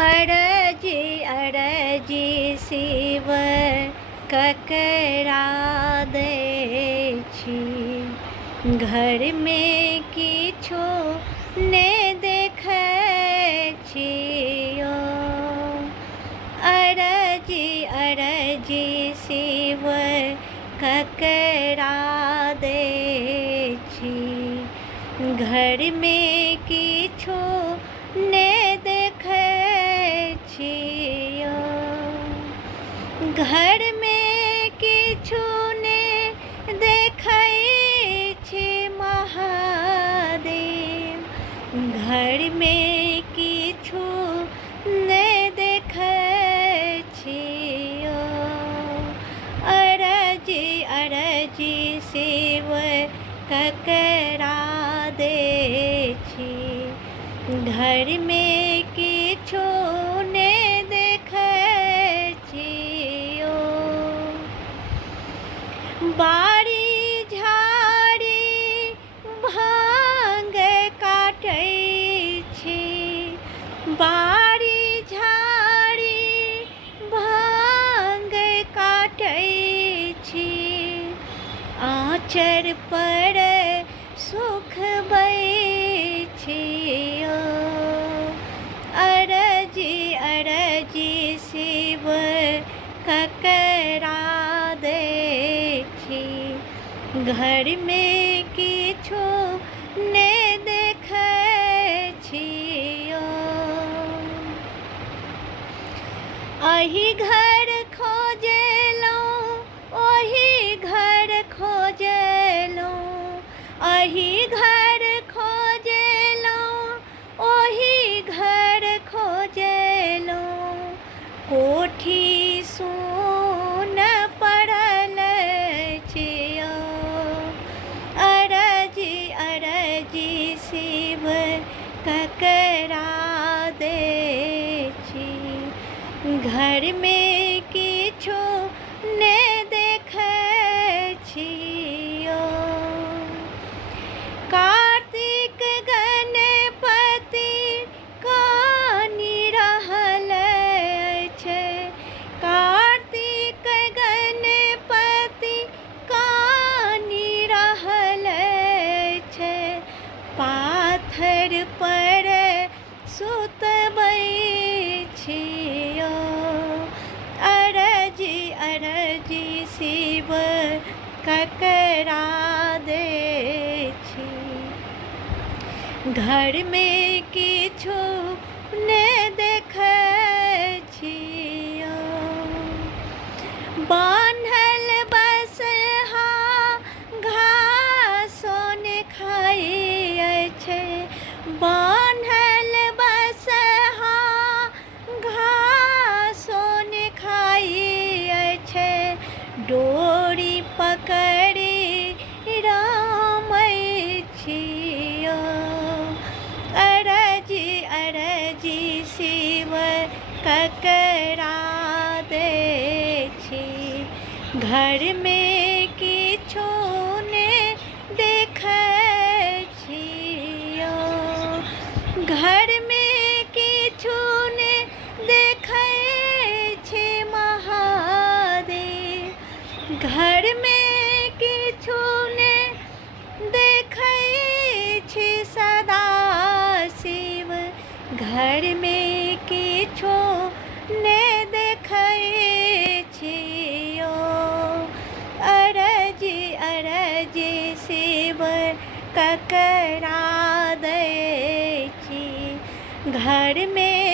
अरजी अरजी शिव ककरा दै छी, घर में किछो ने देखै छियो। अरजी अरजी शिव ककरा दै छी, घर में किछो ने देखै छियो। घर में किछु ने देखै छी महादेव, घर में किछु ने देखै छियो। अरजी अरजी शिव ककरा दै छी, घर में किछु ने देखै छियो। बाड़ी झाड़ी भांग काटै छी, बाड़ी झाड़ी भांग काटै छी, आँचर पर सुखबै छियो। अरजी अरजी शिव ककरा दै छी, घर में किछु ने देखै छियो। अही घर खोजलहुँ ओही घर खोजलहुँ, अही घर खोजलहुँ ओही घर खोजलहुँ, कोठी सून पड़ल छियो। अरजी अरजी शिव ककरा दै छी, घर में किछु ने देखै छियो। कार्तिक गणपति कानि रहल अछि, कार्तिक गणपति कानि रहल अछि, पाथर पर सुतबै छियो। अरजी अरजी शिव ककरा दै छी, घर में किछु ने देखै छियो। बान्हल बसहा घासो ने खाइ अछि, बान्हल बसहा घासो ने खाइ अछि, डोरी पकड़ि रामै छियो। अरजी अरजी शिव ककरा दै छी, घर में किछु ने देखै छियो। घर में किछु ने देखै छी महादेव, घर में किछु ने देखै छी सदा शिव, घर में किछु ने देखै छियो। अरजी अरजी शिव ककरा दै छी, घर में